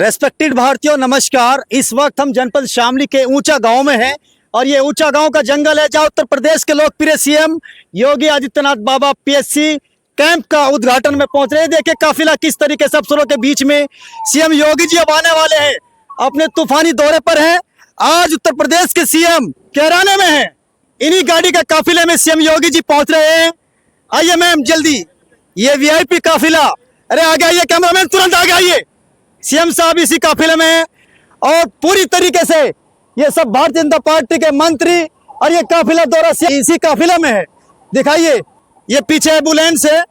Respected भारतीयों, नमस्कार। इस वक्त हम जनपद शामली के ऊंचा गांव में हैं और ये ऊंचा गांव का जंगल है जहां उत्तर प्रदेश के लोकप्रिय सीएम योगी आदित्यनाथ बाबा पीएससी कैंप का उद्घाटन में पहुंच रहे हैं। देखिए काफिला किस तरीके से अफसरों के बीच में सीएम योगी जी अब आने वाले हैं, अपने तूफानी दौरे पर हैं। आज उत्तर प्रदेश के सीएम कैराने में हैं। इन्हीं गाड़ी के काफिले में सीएम योगी जी पहुंच रहे हैं। आइए मैम जल्दी, ये वीआईपी काफिला, अरे आगे आइए कैमरामैन, तुरंत आगे आइए। सीएम साहब इसी काफिले में हैं और पूरी तरीके से ये सब भारतीय जनता पार्टी के मंत्री और ये काफिला दौरा इसी काफिले में है। दिखाइए, ये पीछे एम्बुलेंस है,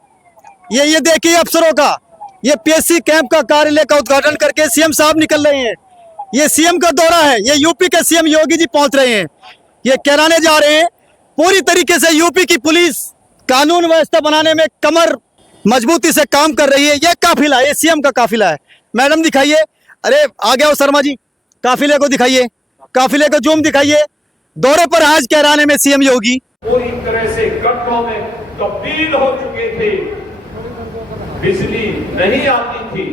ये देखिए अफसरों का, ये पीएससी कैंप का कार्यालय का उद्घाटन करके सीएम साहब निकल रहे हैं। ये सीएम का दौरा है, ये यूपी के सीएम योगी जी पहुंच रहे हैं, ये कैराने जा रहे हैं। पूरी तरीके से यूपी की पुलिस कानून व्यवस्था बनाने में कमर मजबूती से काम कर रही है। ये काफिला, ये सीएम का काफिला है। मैडम दिखाइए, अरे आ गया हो शर्मा जी, काफिले को दिखाइए, काफिले को जूम दिखाइए। दौरे पर आज कैराने में सीएम योगी पूरी तरह से गड्ढों में तब्दील हो चुके थे, बिजली नहीं आती थी।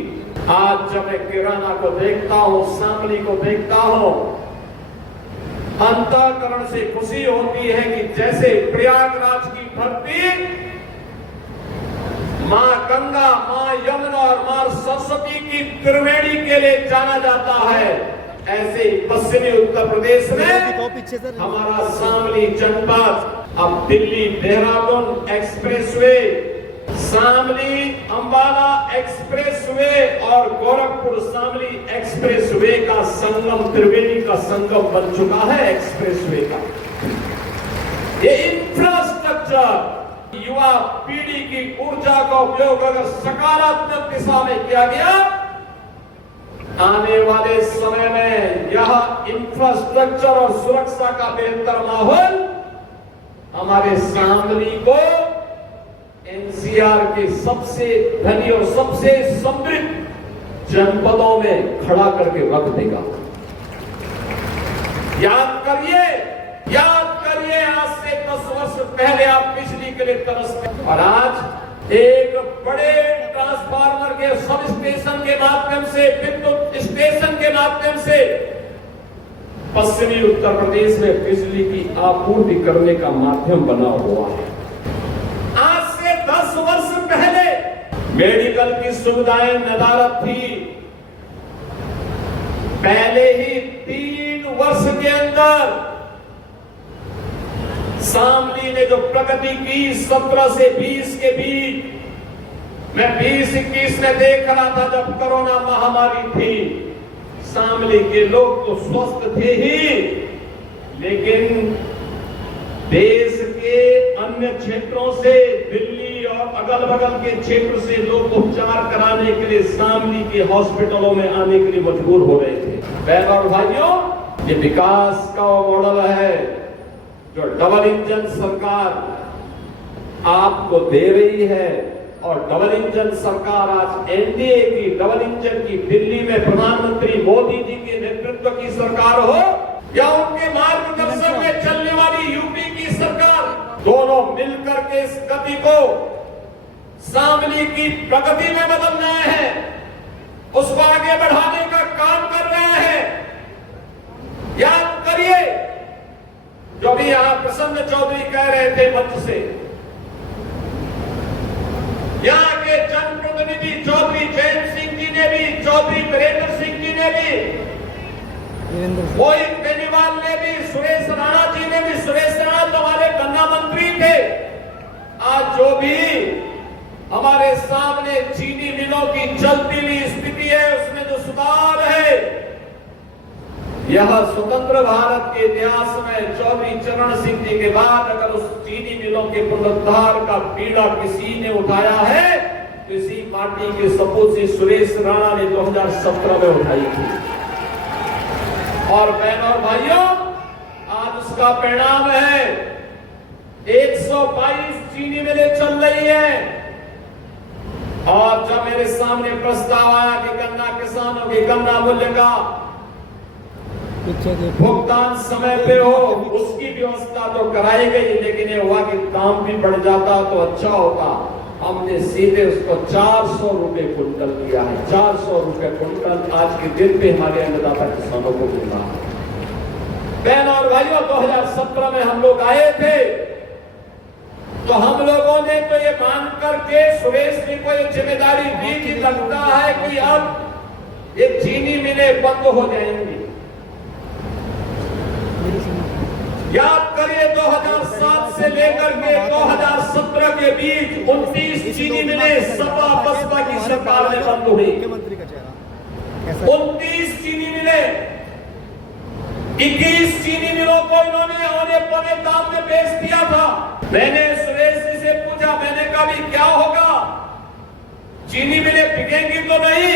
आज जब मैं कैराना को देखता हूँ, शामली को देखता हूँ, अंतःकरण से खुशी होती है कि जैसे प्रयागराज की धरती मां गंगा, मां यमुना और मां सरस्वती की त्रिवेणी के लिए जाना जाता है, ऐसे पश्चिमी उत्तर प्रदेश में हमारा शामली जनपद अब दिल्ली देहरादून एक्सप्रेसवे, शामली अंबाला एक्सप्रेसवे और गोरखपुर शामली एक्सप्रेसवे का संगम, त्रिवेणी का संगम बन चुका है एक्सप्रेसवे का। ये इंफ्रास्ट्रक्चर युवा पीढ़ी की ऊर्जा का उपयोग अगर सकारात्मक दिशा में किया गया, आने वाले समय में यह इंफ्रास्ट्रक्चर और सुरक्षा का बेहतर माहौल हमारे शामली को एनसीआर के सबसे धनी और सबसे समृद्ध जनपदों में खड़ा करके रख देगा। याद करिए, आज से 10 वर्ष पहले आप बिजली के लिए तरसते और आज एक बड़े ट्रांसफार्मर के सब स्टेशन के माध्यम से, विद्युत स्टेशन के माध्यम से पश्चिमी उत्तर प्रदेश में बिजली की आपूर्ति करने का माध्यम बना हुआ है। आज से 10 वर्ष पहले मेडिकल की सुविधाएं नदारद थी। पहले ही 3 वर्ष के अंदर शामली ने जो प्रगति की 17 से 20 के बीच, मैं 20-21 में देख रहा था जब कोरोना महामारी थी, शामली के लोग तो स्वस्थ थे ही, लेकिन देश के अन्य क्षेत्रों से, दिल्ली और अगल बगल के क्षेत्र से लोग उपचार कराने के लिए शामली के हॉस्पिटलों में आने के लिए मजबूर हो रहे थे। बहनों और भाइयों, ये विकास का मॉडल है जो डबल इंजन सरकार आपको दे रही है। और डबल इंजन सरकार आज एनडीए की डबल इंजन की, दिल्ली में प्रधानमंत्री मोदी जी के नेतृत्व की सरकार हो या उनके मार्गदर्शन में चलने वाली यूपी की सरकार, दोनों मिलकर के इस गति को शामली की प्रगति में बदल रहे हैं, उसको आगे बढ़ाने का काम कर रहे हैं। याद करिए, जो भी यहां प्रसन्न चौधरी कह रहे थे मंच से, यहां के जनप्रतिनिधि चौधरी जयंत सिंह जी ने भी, चौधरी वीरेंद्र सिंह जी ने भी, मोहित बेनीवाल ने भी, सुरेश राणा जी ने भी, सुरेश राणा तो हमारे गन्ना मंत्री थे। आज जो भी हमारे सामने चीनी मिलों की चलती हुई स्थिति है, उसमें जो सुधार है, यह स्वतंत्र भारत के इतिहास में चौधरी चरण सिंह जी के बाद अगर उस चीनी मिलों के पुनरुद्धार का बीड़ा किसी ने उठाया है तो इसी पार्टी के सपूत से सुरेश राणा ने 2017 में उठाई थी। और बहनों और भाइयों, आज उसका परिणाम है 122 चीनी मिलें चल रही है। और जब मेरे सामने प्रस्ताव आया कि गन्ना किसानों के गन्ना मूल्य का भुगतान समय पे हो, उसकी व्यवस्था तो कराई गई, लेकिन ये हुआ कि दाम भी बढ़ जाता तो अच्छा होता। हमने सीधे उसको 400 रुपए कुंटल दिया है। 400 रुपए कुंटल आज के दिन पे हमारे अन्नदाता किसानों को मिल रहा है। बहन और भाइयों, 2017 में हम लोग आए थे तो हम लोगों ने तो ये मान करके सुरेश जी को ये जिम्मेदारी दी थी, लगता है कि अब ये चीनी मिलें बंद हो जाएंगी। याद करिए 2007 से लेकर के 2017 के बीच 29 चीनी मिलें सपा बसपा की सरकार में बंद हुई। 29 चीनी मिलें, 21 चीनी मिलों को इन्होंने औने पौने दाम में बेच दिया था। मैंने सुरेश जी से पूछा, मैंने कहा भी क्या होगा, चीनी मिलें बिकेंगी तो नहीं?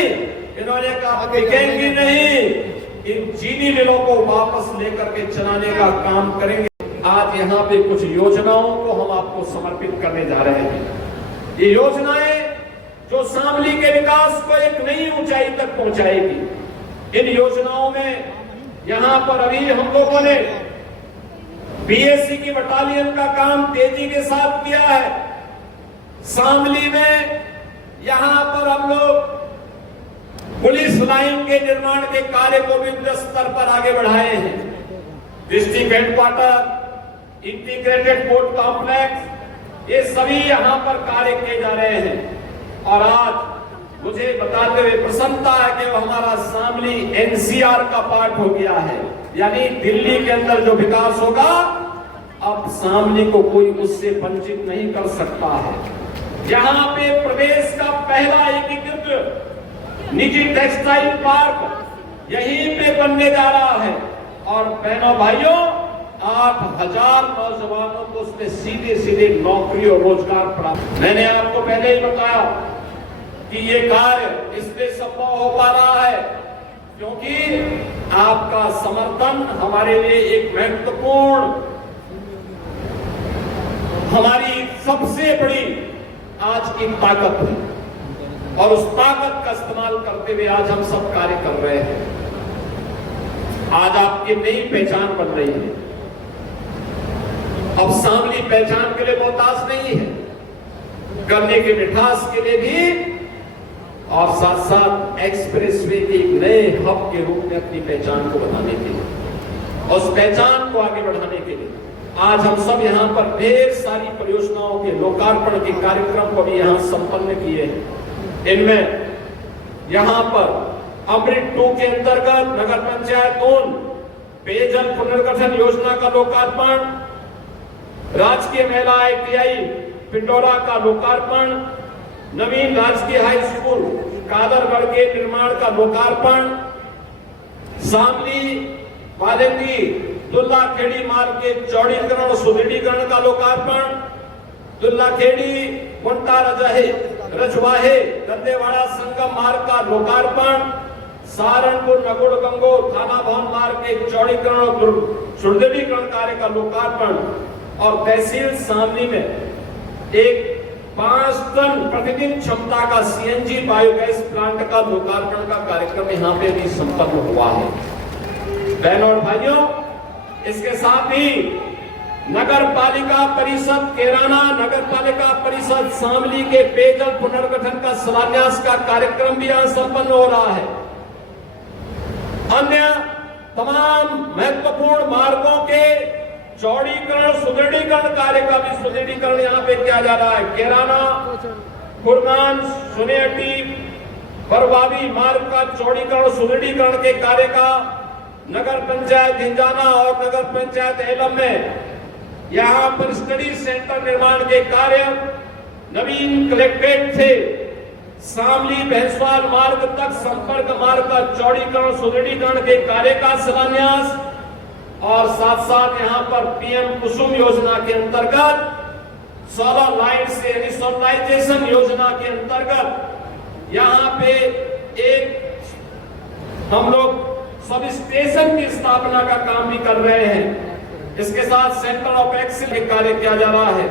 इन्होंने कहा बिकेंगी नहीं, इन चीनी मिलों को वापस लेकर के चलाने का काम करेंगे। आज यहाँ पे कुछ योजनाओं को हम आपको समर्पित करने जा रहे हैं। ये योजनाएं जो शामली के विकास को एक नई ऊंचाई तक पहुंचाएगी। इन योजनाओं में यहाँ पर अभी हम लोगों ने बीएससी की बटालियन का काम तेजी के साथ किया है। शामली में यहाँ पर हम लोग पुलिस लाइन के निर्माण के कार्य को भी युद्ध स्तर पर आगे बढ़ाए हैं। District headquarter, integrated port complex, ये सभी यहाँ पर कार्य किए जा रहे हैं। और आज मुझे बताते हुए प्रसन्नता है कि हमारा शामली एनसीआर का पार्ट हो गया है, यानी दिल्ली के अंदर जो विकास होगा अब शामली को कोई उससे वंचित नहीं कर सकता है। यहाँ पे प्रदेश का पहला एकीकृत निजी टेक्सटाइल पार्क यहीं पे बनने जा रहा है। और बहनों भाइयों, 8,000 नौजवानों को उसमें सीधे सीधे नौकरी और रोजगार प्राप्त। मैंने आपको पहले ही बताया कि ये कार्य इसलिए संभव हो पा रहा है क्योंकि आपका समर्थन हमारे लिए एक महत्वपूर्ण, हमारी सबसे बड़ी आज की ताकत है। और उस ताकत का इस्तेमाल करते हुए आज हम सब कार्य कर रहे हैं। आज आपकी नई पहचान बन रही है। अब शामली पहचान के लिए मोहताज नहीं है, करने के मिठास के लिए भी, और साथ साथ एक्सप्रेसवे के एक नए हब के रूप में अपनी पहचान को बनाने के लिए, उस पहचान को आगे बढ़ाने के लिए आज हम सब यहाँ पर ढेर सारी परियोजनाओं के लोकार्पण के कार्यक्रम को भी यहाँ संपन्न किए हैं। इनमें यहाँ पर अमृत 2 के अंतर्गत नगर पंचायत उन पेयजल पुनर्गठन योजना का लोकार्पण, राजकीय महिला ITI पिंडोरा का लोकार्पण, नवीन राजकीय हाई स्कूल कादरगढ़ के निर्माण का लोकार्पण, शामली वालेंदी दुल्लाखेड़ी मार्ग के चौड़ीकरण और सुदृढ़ीकरण का लोकार्पण, दुल्लाखेड़ी कुंटा रजवाहे दंतेवाड़ा संगम मार्ग का लोकार्पण, सहारनपुर नगुड़ गंगोर थाना भवन मार्ग के चौड़ीकरण और सुदृढ़ीकरण कार्य का लोकार्पण, और तहसील शामली में एक 5 टन प्रतिदिन क्षमता का CNG बायोगैस प्लांट का लोकार्पण का कार्यक्रम यहाँ पे भी संपन्न हुआ है। बहनों और भाइयों, इसके साथ ही नगर पालिका परिषद कैराना, नगर पालिका परिषद शामली के पेयजल पुनर्गठन का शिलान्यास का कार्यक्रम भी यहाँ संपन्न हो रहा है। अन्य तमाम महत्वपूर्ण मार्गों के चौड़ीकरण सुदृढ़ीकरण कार्य का भी सुदृढ़ीकरण यहाँ पे किया जा रहा है। कैराना, खुरगान, सुनेटी, बरवावी मार्ग का चौड़ीकरण सुदृढ़ीकरण के कार्य का नगर पंचायत हिंजाना और नगर पंचायत एलम में यहाँ पर स्टडी सेंटर निर्माण के कार्य, नवीन कलेक्ट्रेट से शामली भैंसवाल मार्ग तक संपर्क मार्ग का चौड़ीकरण सुदृढ़ीकरण के कार्य का शिलान्यास, और साथ साथ यहाँ पर PM कुसुम योजना के अंतर्गत सोलर लाइट से यानी सोलराइजेशन योजना के अंतर्गत यहाँ पे एक हम लोग सब स्टेशन की स्थापना का काम भी कर रहे हैं। इसके साथ सेंटर ऑफ एक्सीलेंस कार्य किया जा रहा है।